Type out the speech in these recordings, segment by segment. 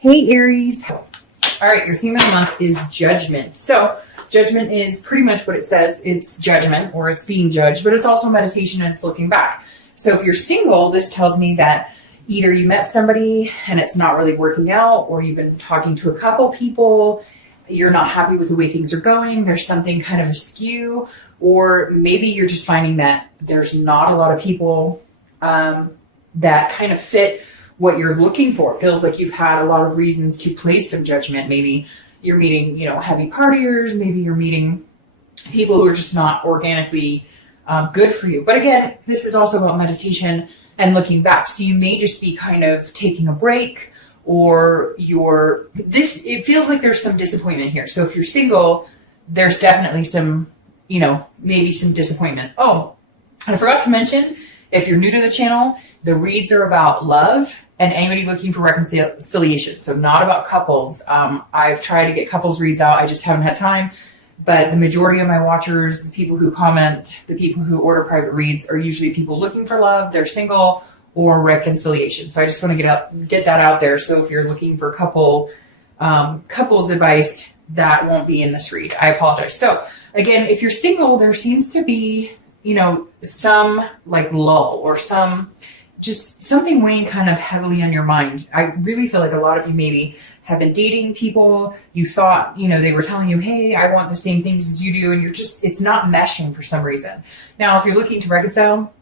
Hey Aries. All right, your theme of the month is judgment. So judgment is pretty much what it says. It's judgment, or it's being judged, but it's also meditation and it's looking back. So if you're single, this tells me that either you met somebody and it's not really working out, or you've been talking to a couple people, you're not happy with the way things are going, there's something kind of askew, or maybe you're just finding that there's not a lot of people that kind of fit what you're looking for. It feels like you've had a lot of reasons to place some judgment. Maybe you're meeting, heavy partiers. Maybe you're meeting people who are just not organically good for you. But again, this is also about meditation and looking back. So you may just be kind of taking a break, or it feels like there's some disappointment here. So if you're single, there's definitely some, maybe some disappointment. Oh, and I forgot to mention, if you're new to the channel, the reads are about love and anybody looking for reconciliation. So not about couples. I've tried to get couples reads out. I just haven't had time. But the majority of my watchers, the people who comment, the people who order private reads are usually people looking for love, they're single, or reconciliation. So I just want to get that out there. So if you're looking for couples advice, that won't be in this read. I apologize. So again, if you're single, there seems to be, some like lull, or just something weighing kind of heavily on your mind. I really feel like a lot of you maybe have been dating people. You thought, they were telling you, hey, I want the same things as you do. And it's not meshing for some reason. Now, if you're looking to reconcile,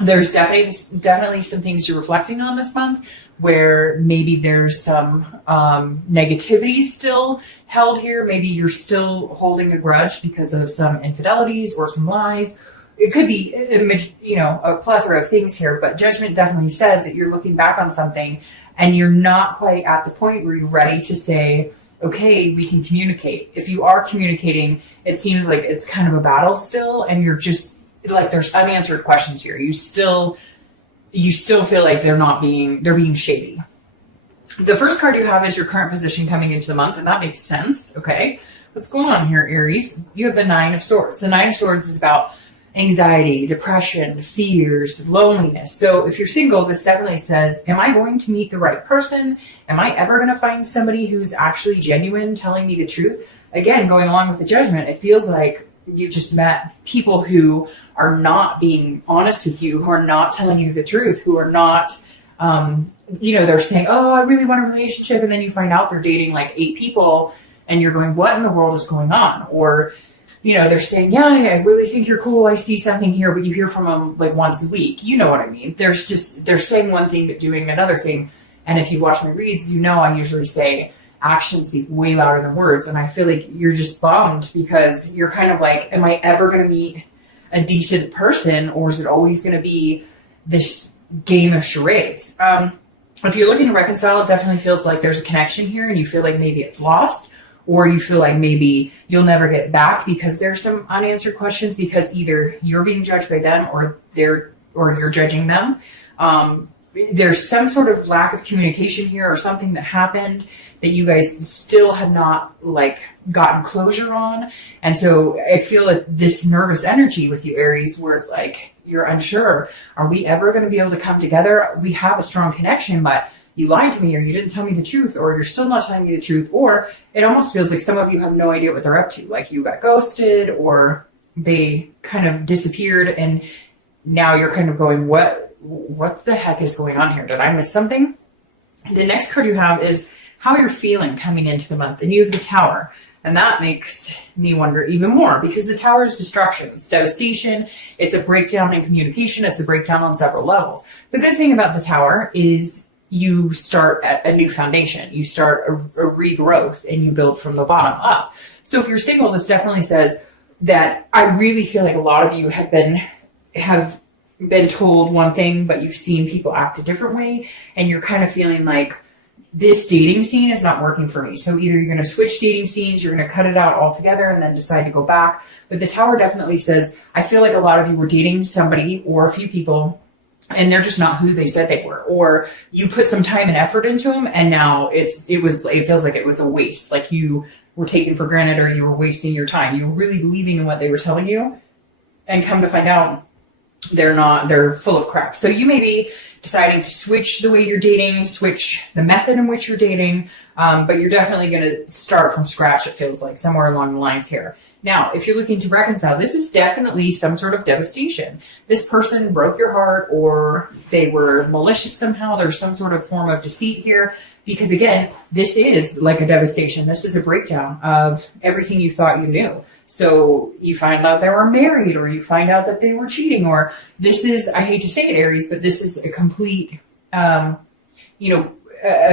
there's definitely some things you're reflecting on this month, where maybe there's some negativity still held here. Maybe you're still holding a grudge because of some infidelities or some lies. It could be, a plethora of things here, but judgment definitely says that you're looking back on something and you're not quite at the point where you're ready to say, okay, we can communicate. If you are communicating, it seems like it's kind of a battle still, and you're just like, there's unanswered questions here. You still feel like they're being shady. The first card you have is your current position coming into the month, and that makes sense. Okay. What's going on here, Aries? You have the Nine of Swords. The Nine of Swords is about anxiety, depression, fears, loneliness. So if you're single, this definitely says, am I going to meet the right person? Am I ever going to find somebody who's actually genuine, telling me the truth? Again, going along with the judgment, it feels like you've just met people who are not being honest with you, who are not telling you the truth, who are not, they're saying, oh, I really want a relationship. And then you find out they're dating like 8 people and you're going, what in the world is going on? Or they're saying, yeah, I really think you're cool. I see something here, but you hear from them like once a week. You know what I mean? They're saying one thing, but doing another thing. And if you've watched my reads, I usually say actions speak way louder than words. And I feel like you're just bummed because you're kind of like, am I ever going to meet a decent person, or is it always going to be this game of charades? If you're looking to reconcile, it definitely feels like there's a connection here and you feel like maybe it's lost. Or you feel like maybe you'll never get back because there's some unanswered questions, because either you're being judged by them or you're judging them. There's some sort of lack of communication here, or something that happened that you guys still have not gotten closure on. And so I feel like this nervous energy with you, Aries, where it's like you're unsure. Are we ever going to be able to come together? We have a strong connection, but you lied to me, or you didn't tell me the truth, or you're still not telling me the truth, or it almost feels like some of you have no idea what they're up to. Like you got ghosted, or they kind of disappeared, and now you're kind of going, what the heck is going on here? Did I miss something? The next card you have is how you're feeling coming into the month, and you have the Tower. And that makes me wonder even more, because the Tower is destruction, it's devastation, it's a breakdown in communication, it's a breakdown on several levels. The good thing about the Tower is you start at a new foundation. You start a regrowth, and you build from the bottom up. So if you're single, this definitely says that I really feel like a lot of you have been told one thing, but you've seen people act a different way, and you're kind of feeling like this dating scene is not working for me. So either you're going to switch dating scenes, you're going to cut it out altogether and then decide to go back. But the Tower definitely says, I feel like a lot of you were dating somebody or a few people, and they're just not who they said they were, or you put some time and effort into them, and now it feels like it was a waste. Like you were taken for granted, or you were wasting your time. You were really believing in what they were telling you, and come to find out they're not. They're full of crap. So you may be deciding to switch the way you're dating, switch the method in which you're dating. But you're definitely going to start from scratch, it feels like, somewhere along the lines here. Now, if you're looking to reconcile, this is definitely some sort of devastation. This person broke your heart, or they were malicious somehow. There's some sort of form of deceit here. Because again, this is like a devastation. This is a breakdown of everything you thought you knew. So you find out they were married, or you find out that they were cheating, or this is, I hate to say it, Aries, but this is a complete, a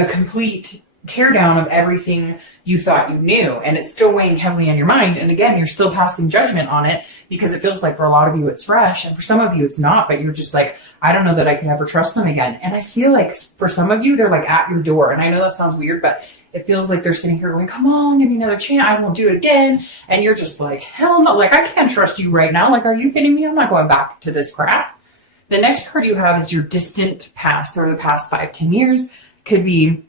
complete teardown of everything you thought you knew, and it's still weighing heavily on your mind. And again, you're still passing judgment on it because it feels like for a lot of you it's fresh, and for some of you it's not, but you're just like, I don't know that I can ever trust them again. And I feel like for some of you, they're like at your door. And I know that sounds weird, but it feels like they're sitting here going, come on, give me another chance. I won't do it again. And you're just like, hell no, like I can't trust you right now. Like, are you kidding me? I'm not going back to this crap. The next card you have is your distant past, or the past 5-10 years. Could be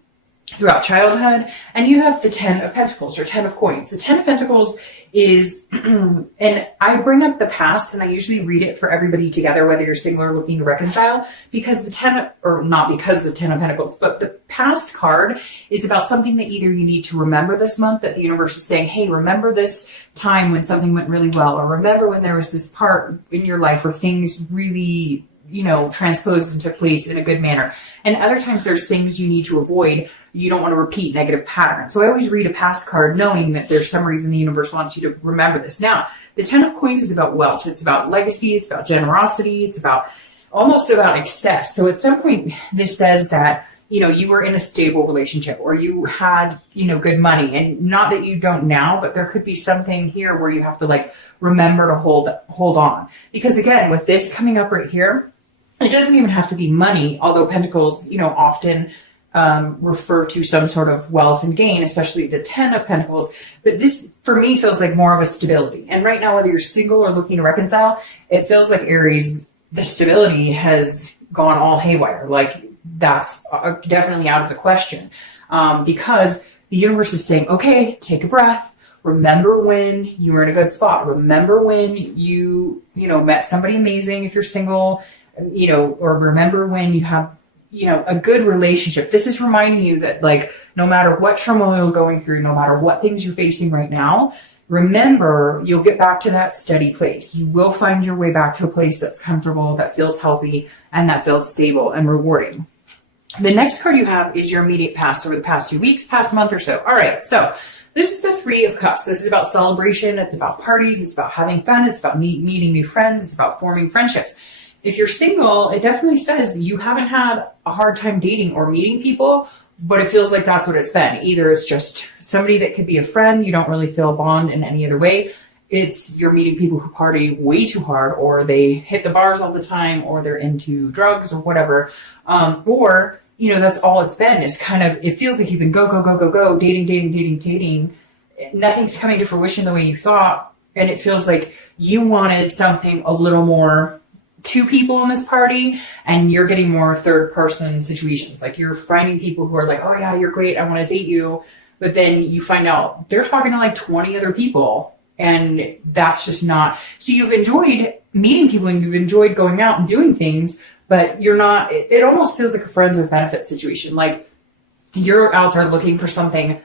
throughout childhood. And you have the 10 of Pentacles, or 10 of Coins. The 10 of Pentacles is, and I bring up the past and I usually read it for everybody together, whether you're single or looking to reconcile, because the 10, or not because the 10 of Pentacles, but the past card is about something that either you need to remember this month, that the universe is saying, hey, remember this time when something went really well, or remember when there was this part in your life where things really, transposed and took place in a good manner. And other times there's things you need to avoid. You don't want to repeat negative patterns. So I always read a past card knowing that there's some reason the universe wants you to remember this. Now, the 10 of Coins is about wealth. It's about legacy. It's about generosity. It's about almost about excess. So at some point, this says that, you were in a stable relationship, or you had, good money, and not that you don't now, but there could be something here where you have to remember to hold on. Because again, with this coming up right here, it doesn't even have to be money, although Pentacles, often refer to some sort of wealth and gain, especially the 10 of Pentacles. But this, for me, feels like more of a stability. And right now, whether you're single or looking to reconcile, it feels like Aries, the stability has gone all haywire. Like, that's definitely out of the question. Because the universe is saying, okay, take a breath. Remember when you were in a good spot. Remember when you met somebody amazing if you're single, or remember when you have, a good relationship. This is reminding you that, no matter what turmoil you're going through, no matter what things you're facing right now, remember, you'll get back to that steady place. You will find your way back to a place that's comfortable, that feels healthy, and that feels stable and rewarding. The next card you have is your immediate past, over the past 2 weeks, past month or so. All right, so this is the 3 of Cups. This is about celebration. It's about parties. It's about having fun. It's about meeting new friends. It's about forming friendships. If you're single, it definitely says that you haven't had a hard time dating or meeting people, but it feels like that's what it's been. Either it's just somebody that could be a friend, you don't really feel a bond in any other way. It's you're meeting people who party way too hard, or they hit the bars all the time, or they're into drugs or whatever. Or, that's all it's been. It's kind of, it feels like you've been go, dating. Nothing's coming to fruition the way you thought. And it feels like you wanted something a little more 2 people in this party, and you're getting more third person situations. Like, you're finding people who are like, oh yeah, you're great, I want to date you. But then you find out they're talking to 20 other people, and that's just not, so you've enjoyed meeting people and you've enjoyed going out and doing things, but you're not, it almost feels like a friends with benefits situation. Like, you're out there looking for something,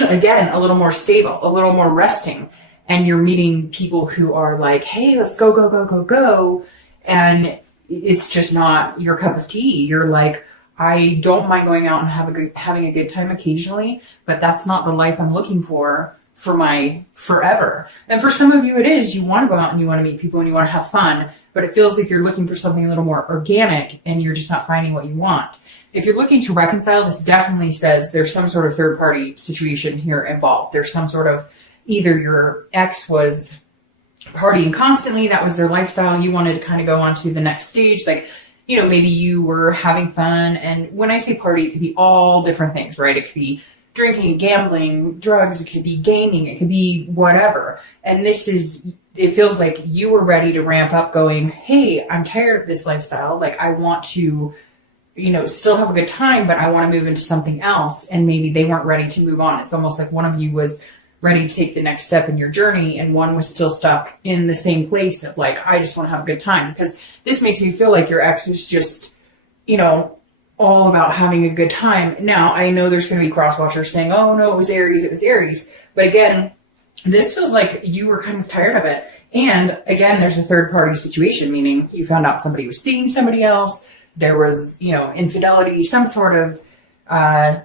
again, a little more stable, a little more resting. And you're meeting people who are like, hey, let's go. And it's just not your cup of tea. You're like, I don't mind going out and having a good time occasionally, but that's not the life I'm looking for my forever. And for some of you, it is. You want to go out and you want to meet people and you want to have fun, but it feels like you're looking for something a little more organic and you're just not finding what you want. If you're looking to reconcile, this definitely says there's some sort of third party situation here involved. There's some sort of, either your ex was partying constantly, that was their lifestyle, you wanted to kind of go on to the next stage. Maybe you were having fun. And when I say party, it could be all different things, right? It could be drinking, gambling, drugs, it could be gaming, it could be whatever. And it feels like you were ready to ramp up going, hey, I'm tired of this lifestyle. I want to, still have a good time, but I want to move into something else. And maybe they weren't ready to move on. It's almost like one of you was ready to take the next step in your journey, and one was still stuck in the same place of I just want to have a good time. Because this makes me feel like your ex is just, all about having a good time. Now, I know there's going to be cross watchers saying, oh no, it was Aries. But again, this feels like you were kind of tired of it. And again, there's a third party situation, meaning you found out somebody was seeing somebody else. There was, infidelity, some sort of, a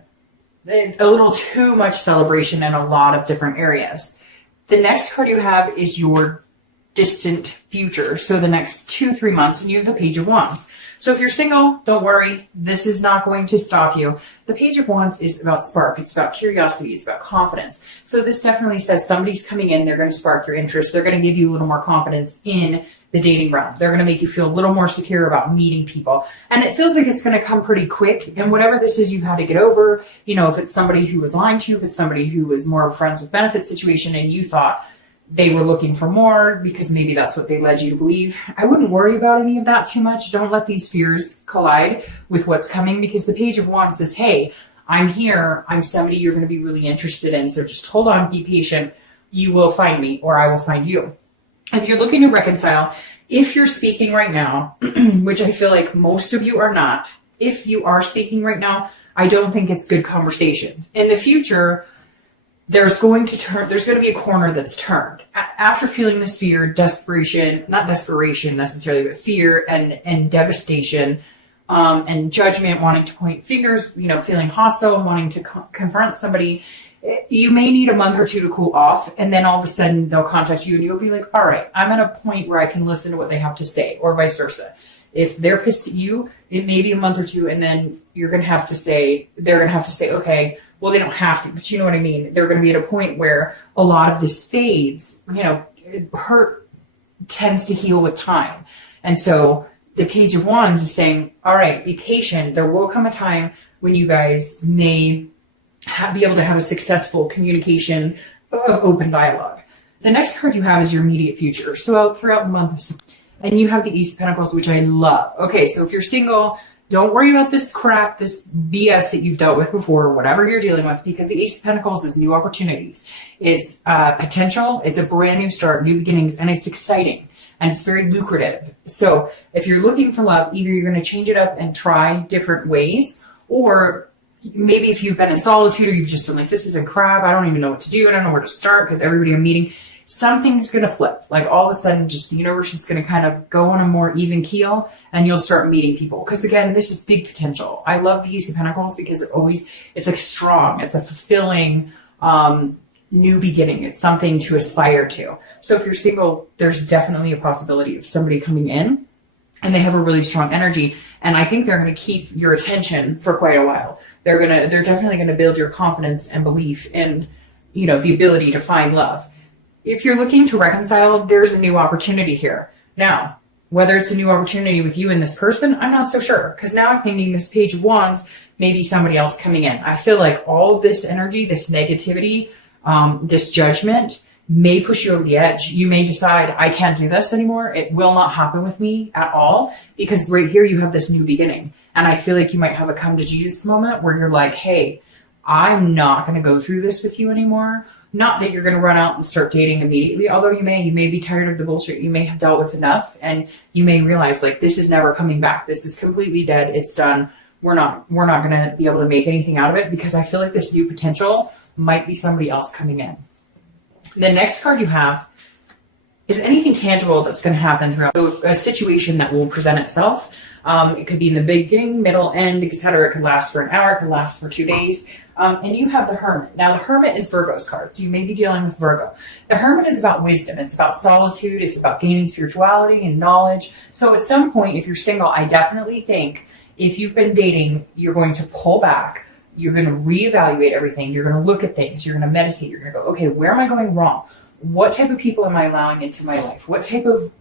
little too much celebration in a lot of different areas. The next card you have is your distant future. So the next 2-3 months, and you have the Page of Wands. So if you're single, don't worry. This is not going to stop you. The Page of Wands is about spark. It's about curiosity. It's about confidence. So this definitely says somebody's coming in. They're going to spark your interest. They're going to give you a little more confidence in the dating realm. They're going to make you feel a little more secure about meeting people. And it feels like it's going to come pretty quick. And whatever this is you've had to get over, if it's somebody who was lying to you, if it's somebody who was more of a friends with benefits situation and you thought they were looking for more because maybe that's what they led you to believe, I wouldn't worry about any of that too much. Don't let these fears collide with what's coming, because the Page of Wands says, hey, I'm here. I'm somebody you're going to be really interested in. So just hold on, be patient. You will find me, or I will find you. If you're looking to reconcile, if you're speaking right now, which I feel like most of you are not, if you are speaking right now, I don't think it's good conversations. In the future, there's going to be a corner that's turned. After feeling this fear, desperation, not desperation necessarily, but fear and devastation, and judgment, wanting to point fingers, feeling hostile, wanting to confront somebody, you may need a month or two to cool off. And then all of a sudden they'll contact you and you'll be like, all right, I'm at a point where I can listen to what they have to say, or vice versa. If they're pissed at you, it may be a month or two, and then they're going to have to say, okay, well, they don't have to, but you know what I mean? They're going to be at a point where a lot of this fades, hurt tends to heal with time. And so the Page of Wands is saying, all right, be patient. There will come a time when you guys may be able to have a successful communication of open dialogue. The next card you have is your immediate future. So throughout the month of September, and you have the Ace of Pentacles, which I love. Okay, so if you're single, don't worry about this crap, this BS that you've dealt with before, whatever you're dealing with, because the Ace of Pentacles is new opportunities. It's potential. It's a brand new start, new beginnings, and it's exciting, and it's very lucrative. So if you're looking for love, either you're going to change it up and try different ways, or maybe if you've been in solitude, or you've just been like, this isn't crap, I don't even know what to do, I don't know where to start because everybody I'm meeting, something's going to flip. Like all of a sudden, just the universe is going to kind of go on a more even keel, and you'll start meeting people. Because again, this is big potential. I love the Ace of Pentacles because it's like strong. It's a fulfilling, new beginning. It's something to aspire to. So if you're single, there's definitely a possibility of somebody coming in and they have a really strong energy. And I think they're going to keep your attention for quite a while. They're definitely going to build your confidence and belief in, the ability to find love. If you're looking to reconcile, there's a new opportunity here. Now, whether it's a new opportunity with you and this person, I'm not so sure. Because now I'm thinking this Page of Wands, maybe somebody else coming in. I feel like all of this energy, this negativity, this judgment may push you over the edge. You may decide, I can't do this anymore. It will not happen with me at all. Because right here, you have this new beginning. And I feel like you might have a come to Jesus moment where you're like, hey, I'm not going to go through this with you anymore. Not that you're going to run out and start dating immediately, although you may be tired of the bullshit. You may have dealt with enough, and you may realize like, this is never coming back. This is completely dead. It's done. We're not going to be able to make anything out of it, because I feel like this new potential might be somebody else coming in. The next card you have is anything tangible that's going to happen throughout a situation that will present itself. It could be in the beginning, middle, end, etc. It could last for an hour. It could last for 2 days. And you have the Hermit. Now, the Hermit is Virgo's card, so you may be dealing with Virgo. The Hermit is about wisdom. It's about solitude. It's about gaining spirituality and knowledge. So at some point, if you're single, I definitely think if you've been dating, you're going to pull back. You're going to reevaluate everything. You're going to look at things. You're going to meditate. You're going to go, okay, where am I going wrong? What type of people am I allowing into my life? What type of,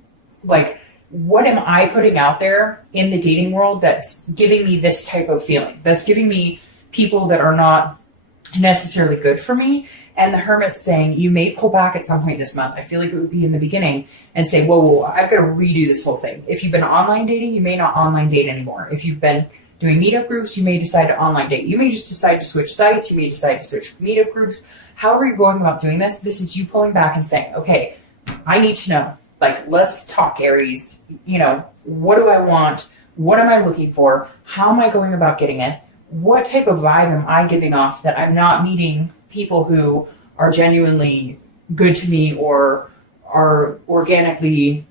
what am I putting out there in the dating world that's giving me this type of feeling? That's giving me people that are not necessarily good for me. And the Hermit's saying, you may pull back at some point this month. I feel like it would be in the beginning and say, whoa, I've got to redo this whole thing. If you've been online dating, you may not online date anymore. If you've been doing meetup groups, you may decide to online date. You may just decide to switch sites. You may decide to switch meetup groups. However you're going about doing this, this is you pulling back and saying, okay, I need to know. Let's talk, Aries. What do I want? What am I looking for? How am I going about getting it? What type of vibe am I giving off that I'm not meeting people who are genuinely good to me or are organically,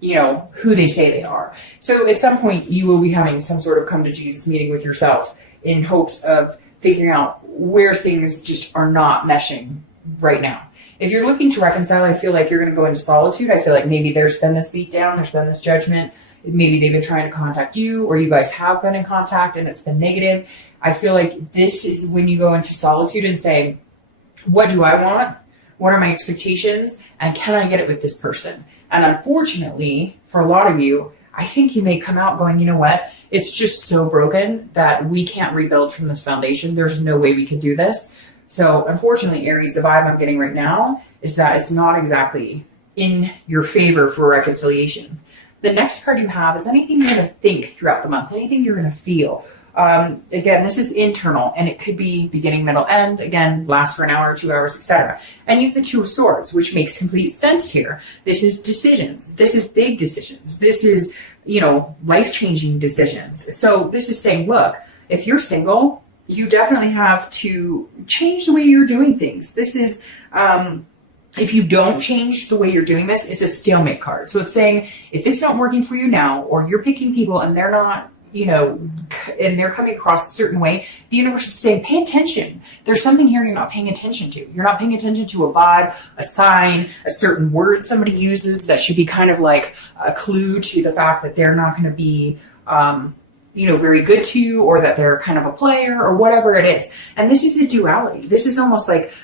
who they say they are. So at some point you will be having some sort of come to Jesus meeting with yourself in hopes of figuring out where things just are not meshing right now. If you're looking to reconcile, I feel like you're going to go into solitude. I feel like maybe there's been this beatdown, there's been this judgment. Maybe they've been trying to contact you, or you guys have been in contact and it's been negative. I feel like this is when you go into solitude and say, what do I want? What are my expectations? And can I get it with this person? And unfortunately, for a lot of you, I think you may come out going, you know what? It's just so broken that we can't rebuild from this foundation. There's no way we can do this. So unfortunately, Aries, the vibe I'm getting right now is that it's not exactly in your favor for reconciliation. The next card you have is anything you're going to think throughout the month, anything you're going to feel. Again, this is internal, and it could be beginning, middle, end. Again, last for an hour, 2 hours, etc. And you have the Two of Swords, which makes complete sense here. This is decisions. This is big decisions. This is, life-changing decisions. So this is saying, look, if you're single, you definitely have to change the way you're doing things. This is, if you don't change the way you're doing this, it's a stalemate card. So it's saying, if it's not working for you now, or you're picking people and they're not, and they're coming across a certain way, the universe is saying, pay attention. There's something here you're not paying attention to. You're not paying attention to a vibe, a sign, a certain word somebody uses that should be kind of like a clue to the fact that they're not going to be, very good to you, or that they're kind of a player, or whatever it is. And this is a duality. This is almost like,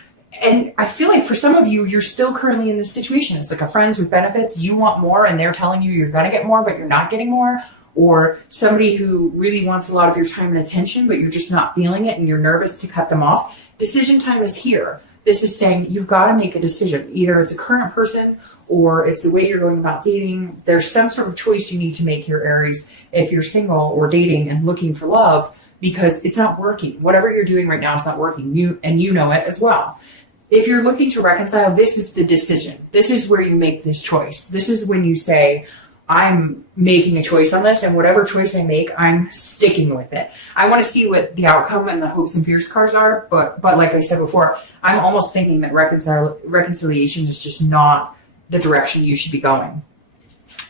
and I feel like for some of you, you're still currently in this situation. It's like a friends with benefits. You want more and they're telling you you're going to get more, but you're not getting more. Or somebody who really wants a lot of your time and attention, but you're just not feeling it and you're nervous to cut them off. Decision time is here. This is saying you've got to make a decision. Either it's a current person or it's the way you're going about dating. There's some sort of choice you need to make here, Aries, if you're single or dating and looking for love, because it's not working. Whatever you're doing right now is not working. You know it as well. If you're looking to reconcile, this is the decision. This is where you make this choice. This is when you say, I'm making a choice on this, and whatever choice I make, I'm sticking with it. I want to see what the outcome and the hopes and fears cards are, but like I said before, I'm almost thinking that reconciliation is just not the direction you should be going.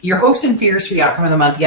Your hopes and fears for the outcome of the month,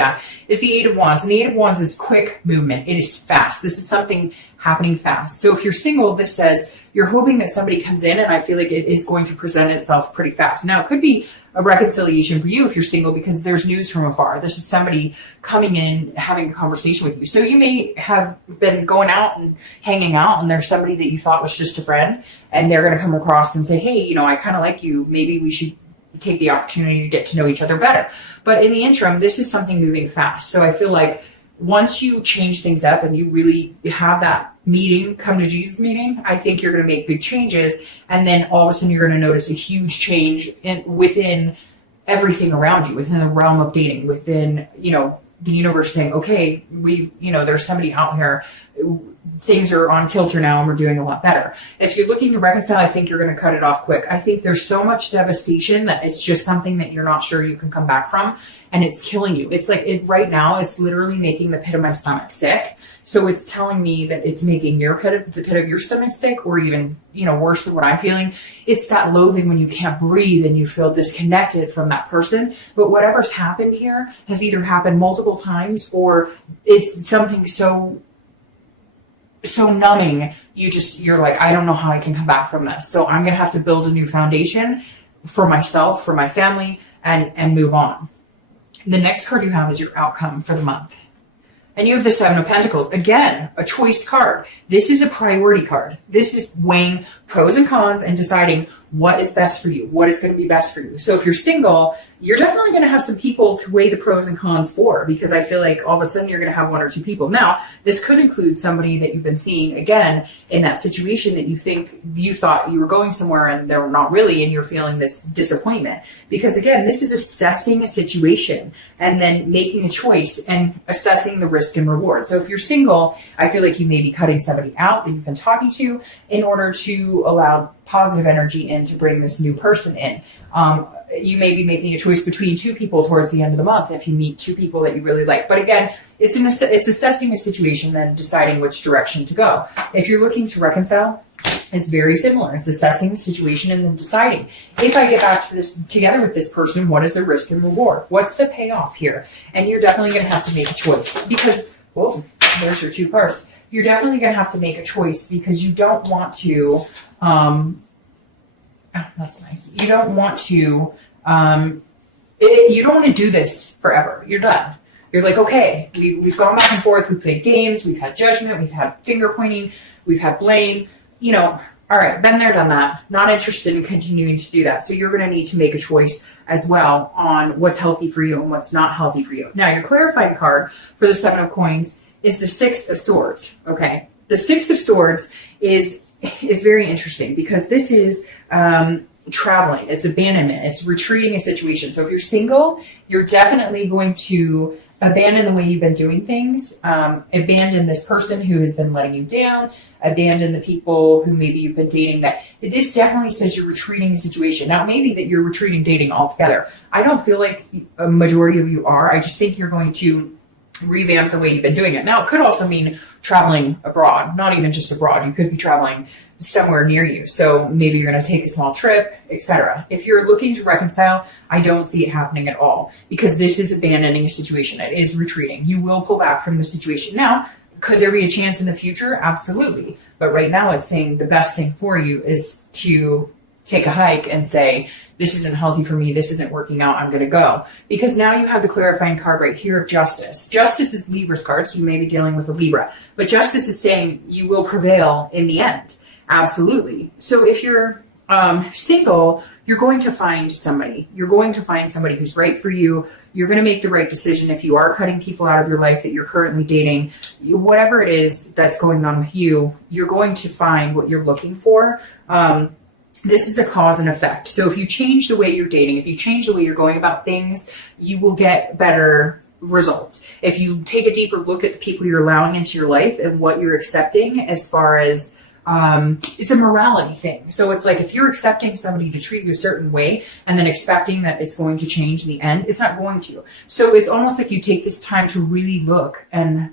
is the Eight of Wands. And the Eight of Wands is quick movement. It is fast. This is something happening fast. So if you're single, this says you're hoping that somebody comes in, and I feel like it is going to present itself pretty fast. Now, it could be a reconciliation for you if you're single, because there's news from afar. This is somebody coming in, having a conversation with you. So you may have been going out and hanging out, and there's somebody that you thought was just a friend, and they're going to come across and say, hey, I kind of like you. Maybe we should take the opportunity to get to know each other better. But in the interim, this is something moving fast. So I feel like once you change things up and you really have that meeting, come to Jesus meeting, I think you're going to make big changes. And then all of a sudden you're going to notice a huge change within everything around you, within the realm of dating, within, the universe saying, okay, there's somebody out here. Things are on kilter now and we're doing a lot better. If you're looking to reconcile, I think you're going to cut it off quick. I think there's so much devastation that it's just something that you're not sure you can come back from, and it's killing you. It's like right now, it's literally making the pit of my stomach sick. So it's telling me that it's making the pit of your stomach sick, or even, worse than what I'm feeling. It's that loathing when you can't breathe and you feel disconnected from that person. But whatever's happened here has either happened multiple times, or it's something so numbing, you're like, I don't know how I can come back from this. So I'm going to have to build a new foundation for myself, for my family, and move on. The next card you have is your outcome for the month. And you have the Seven of Pentacles. Again, a choice card. This is a priority card. This is weighing pros and cons and deciding what is best for you, what is going to be best for you. So if you're single, you're definitely going to have some people to weigh the pros and cons for, because I feel like all of a sudden you're going to have one or two people. Now, this could include somebody that you've been seeing, again, in that situation that you thought you were going somewhere and they're not really, and you're feeling this disappointment. Because again, this is assessing a situation and then making a choice and assessing the risk and reward. So if you're single, I feel like you may be cutting somebody out that you've been talking to in order to allow positive energy in to bring this new person in. you may be making a choice between two people towards the end of the month if you meet two people that you really like. But again, it's assessing a situation and deciding which direction to go. If you're looking to reconcile, it's very similar. It's assessing the situation and then deciding, if I get back to this together with this person, what is the risk and reward? What's the payoff here? And you're definitely going to have to make a choice because, whoa, there's your two parts. You're definitely going to have to make a choice because you don't want to, that's nice. You don't want to, you don't want to do this forever. You're done. You're like, okay, we've gone back and forth. We've played games. We've had judgment. We've had finger pointing. We've had blame. You know, all right, been there, done that. Not interested in continuing to do that. So you're going to need to make a choice as well on what's healthy for you and what's not healthy for you. Now, your clarifying card for the 7 of Coins is the 6 of Swords. Okay, the 6 of Swords is very interesting because this is traveling. It's abandonment. It's retreating a situation. So if you're single, you're definitely going to abandon the way you've been doing things, abandon this person who has been letting you down, abandon the people who maybe you've been dating. That this definitely says you're retreating a situation. Now, maybe that you're retreating dating altogether. I don't feel like a majority of you are. I just think you're going to revamp the way you've been doing it. Now, it could also mean traveling abroad, not even just abroad. You could be traveling somewhere near you. So maybe you're going to take a small trip, etc. If you're looking to reconcile, I don't see it happening at all because this is abandoning a situation. It is retreating. You will pull back from the situation. Now, could there be a chance in the future? Absolutely. But right now it's saying the best thing for you is to take a hike and say, this isn't healthy for me. This isn't working out. I'm going to go. Because now you have the clarifying card right here of Justice. Justice is Libra's card, so you may be dealing with a Libra. But Justice is saying you will prevail in the end. Absolutely. So if you're single, you're going to find somebody. You're going to find somebody who's right for you. You're going to make the right decision if you are cutting people out of your life that you're currently dating. Whatever it is that's going on with you, you're going to find what you're looking for. This is a cause and effect. So if you change the way you're dating, if you change the way you're going about things, you will get better results. If you take a deeper look at the people you're allowing into your life and what you're accepting as far as it's a morality thing. So it's like if you're accepting somebody to treat you a certain way and then expecting that it's going to change in the end, it's not going to. So it's almost like you take this time to really look and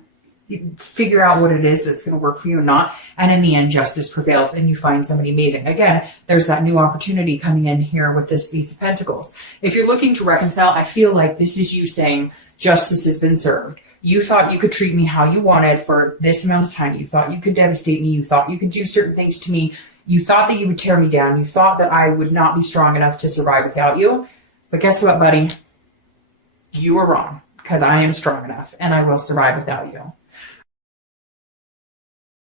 figure out what it is that's going to work for you or not. And in the end, justice prevails and you find somebody amazing. Again, there's that new opportunity coming in here with this Ace of Pentacles. If you're looking to reconcile, I feel like this is you saying justice has been served. You thought you could treat me how you wanted for this amount of time. You thought you could devastate me. You thought you could do certain things to me. You thought that you would tear me down. You thought that I would not be strong enough to survive without you. But guess what, buddy? You were wrong because I am strong enough and I will survive without you.